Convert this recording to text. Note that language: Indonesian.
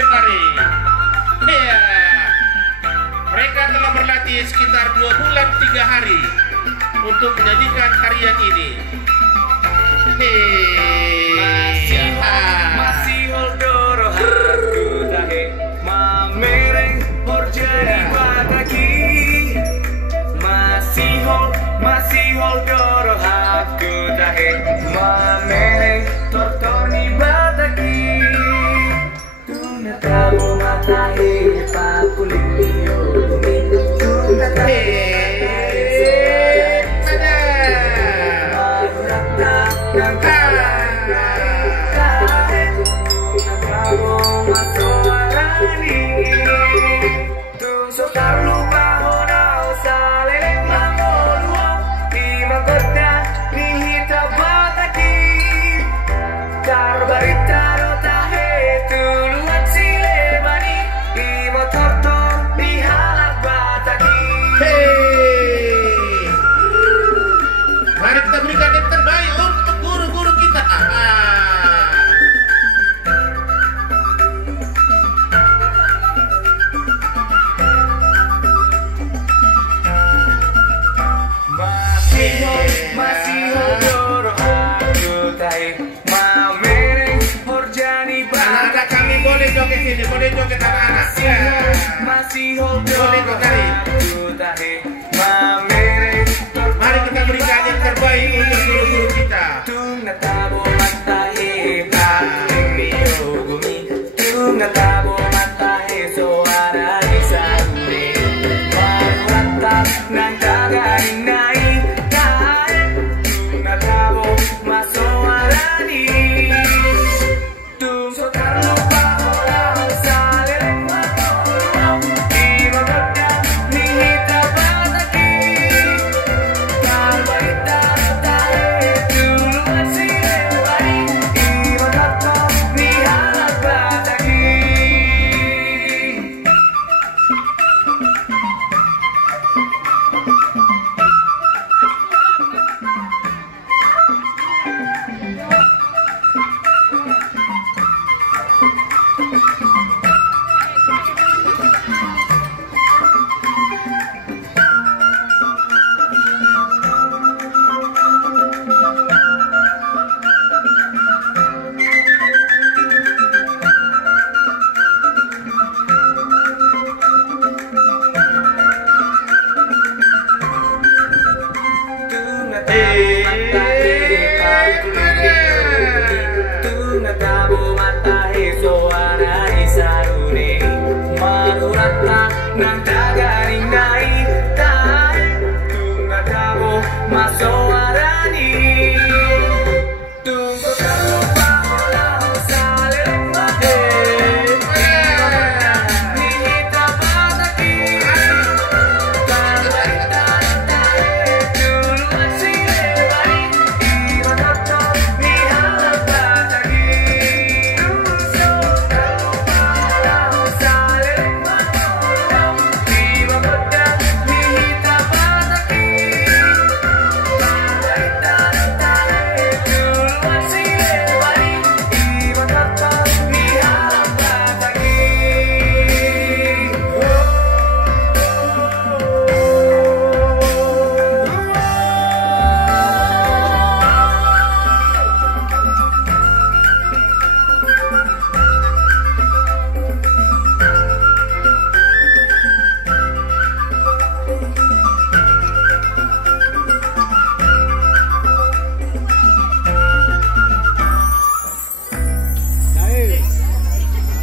Tari. Ya, mereka telah berlatih sekitar 2 bulan 3 hari untuk menjadikan tarian ini. Masih holdoro harku tahe mamereng horjani bataki. Masih holdoro harku tahe mamereng tortoni bataki. Tuna tahu matahe pakulit niyo bumi. Tuna tahu boleh joget anak-anak. Masih boleh Tari. Mari kita berikan yang terbaik untuk guru-guru kita. Masuk arani, tunggu kamu.